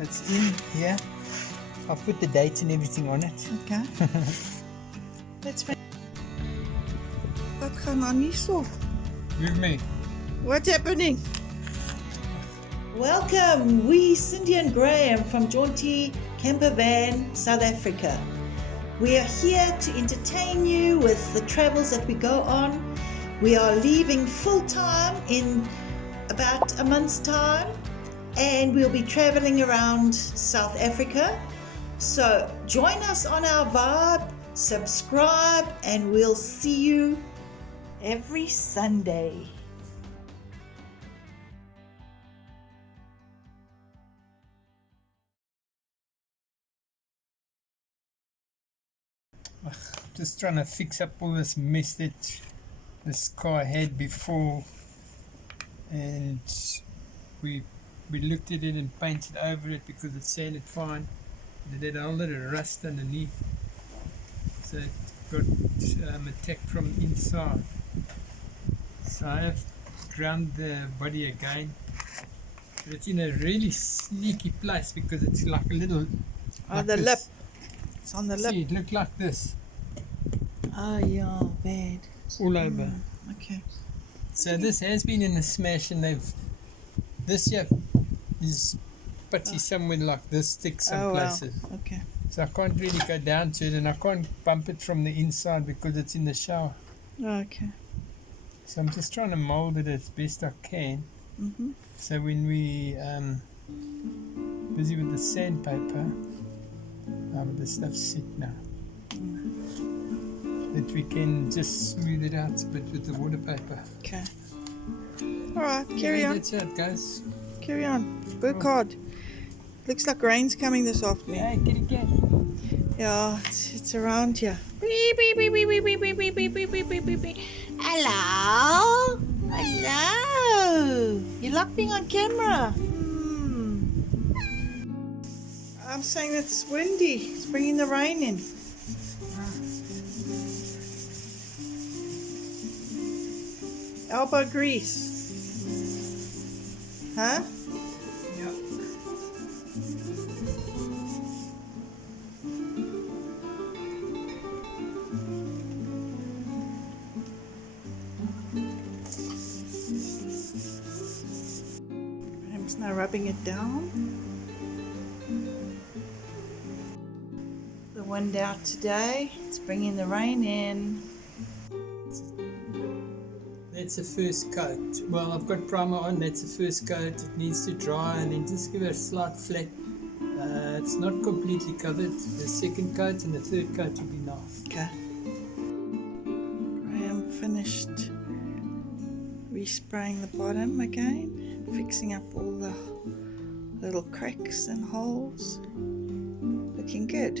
It's in here. I've put the dates and everything on it. Okay. Let's find. Wat gaan aan hierso? With me. What's happening? Welcome, we Cindy and Graham from Jaunti, Campervan, South Africa. We are here to entertain you with the travels that we go on. We are leaving full time in about a month's time, and we'll be traveling around South Africa. So join us on our vibe, subscribe, and we'll see you every Sunday. Just trying to fix up all this mess that this car had before, and we looked at it and painted over it because it sanded fine. It had a whole lot of rust underneath, so it got attacked from inside. So I have ground the body again, but it's in a really sneaky place because it's like a little Oh, the lip. It's on the lip. See, it looked like this Oh, yeah, bad. all over. Okay. So this has been in a smash, and this year is putty somewhere like this thick some places. Wow. Okay. So I can't really go down to it, and I can't bump it from the inside because it's in the shower. Okay. So I'm just trying to mold it as best I can. Mm-hmm. So when we busy with the sandpaper, the stuff's set now. That we can just smooth it out a bit with the water paper. Okay. All right, carry on. That's it, guys. Carry on. Work hard. Looks like rain's coming this afternoon. Yeah, get it, get. Yeah, it's around here. Beep, beep, beep, beep, beep, beep, beep, beep, beep, beep, beep, beep, beep, beep. Hello? Hello? You like being on camera? I'm saying it's windy. It's bringing the rain in. Elbow grease. Huh? Yeah. I'm just now rubbing it down. The wind out today. It's bringing the rain in. That's the first coat. Well, I've got primer on. That's the first coat. It needs to dry, and then just give it a slight flat. It's not completely covered. The second coat and the third coat will be nice. Okay. Graham finished respraying the bottom again, fixing up all the little cracks and holes. Looking good.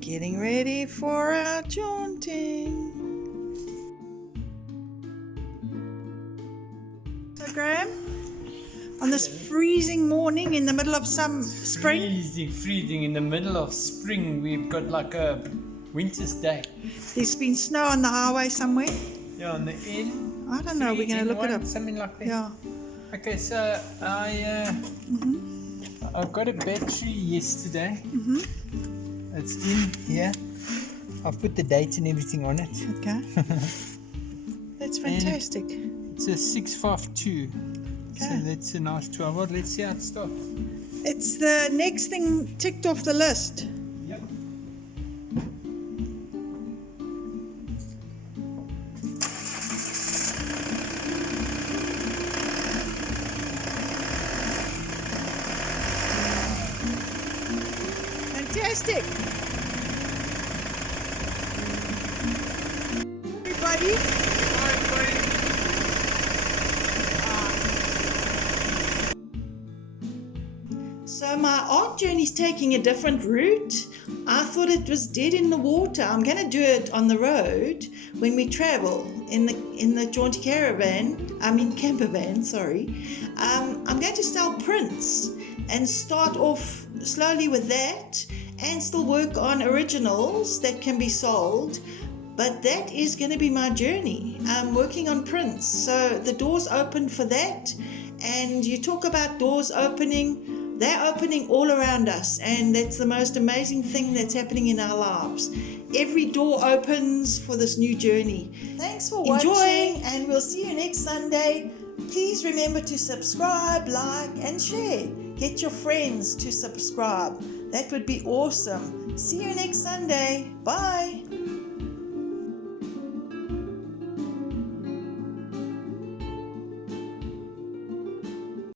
Getting ready for our jaunting. So Graham, on this freezing morning in the middle of some spring. Freezing in the middle of spring. We've got like a winter's day. There's been snow on the highway somewhere. Yeah, on the end. I don't know, we're going to look it up. Something like that. Yeah. Okay, so I got a battery yesterday. It's in here. I've put the dates and everything on it. Okay. That's fantastic. It's a 652. So that's a nice 12 volt. Let's see how it starts. It's the next thing ticked off the list. Yep. Fantastic. Everybody. So my art journey's taking a different route. I thought it was dead in the water. I'm going to do it on the road when we travel in the Jaunti campervan. Sorry. I'm going to sell prints and start off slowly with that, and still work on originals that can be sold. But that is going to be my journey. I'm working on prints, so the door's open for that. And you talk about doors opening, they're opening all around us, and that's the most amazing thing that's happening in our lives. Every door opens for this new journey. Thanks for Enjoy. watching, and we'll see you next Sunday. Please remember to subscribe, like, and share. Get your friends to subscribe. That would be awesome. See you next Sunday. Bye.